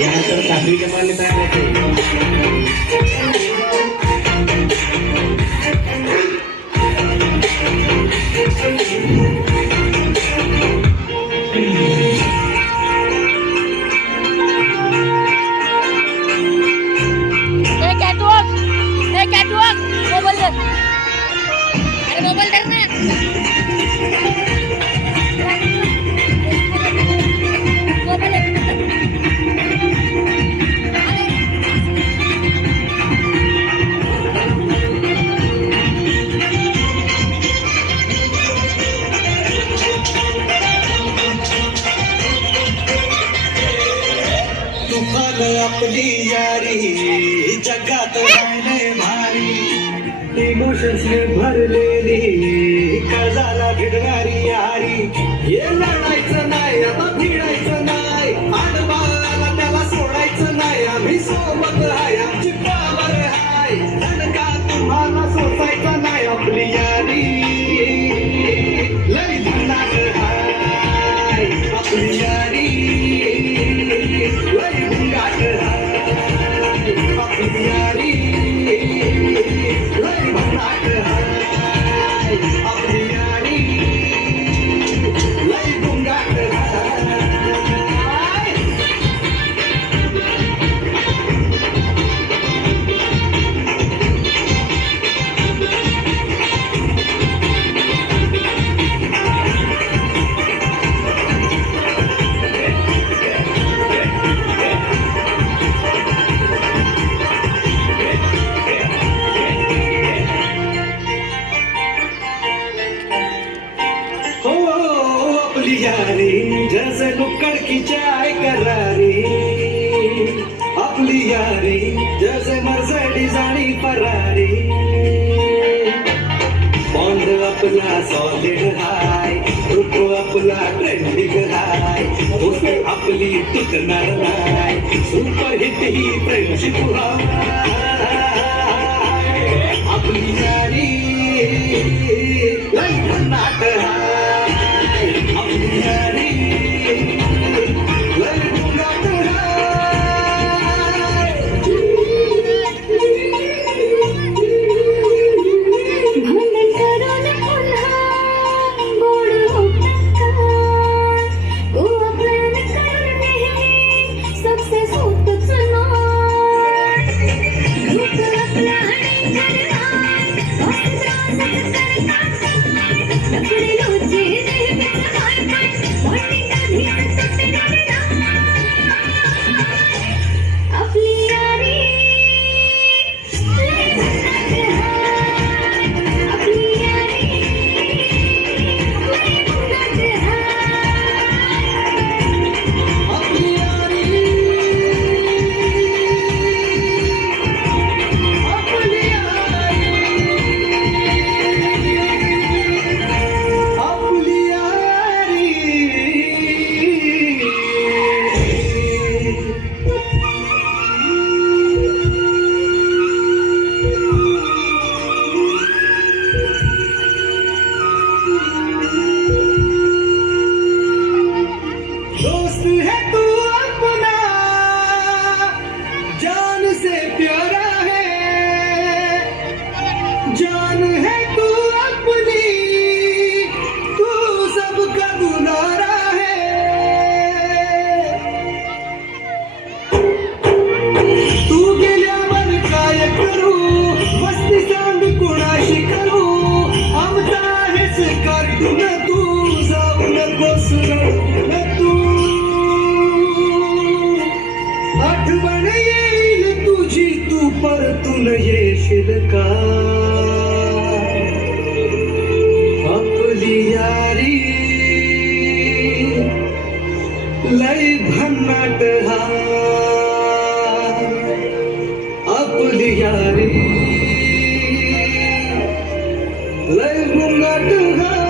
यहाँ पर काफ़ी जमा लेता है Mobile darna. अपनी यारी जगह तो मैंने भारी निगोशस में भर ले ली कजाला भिड़वारी आई। कराय उसे आपली टिकणार नाही सुपरहिट ही फ्रेंडशिप हा छिलका अपनी यारी लय भन्नट अपनी यारी लय भन्नट हा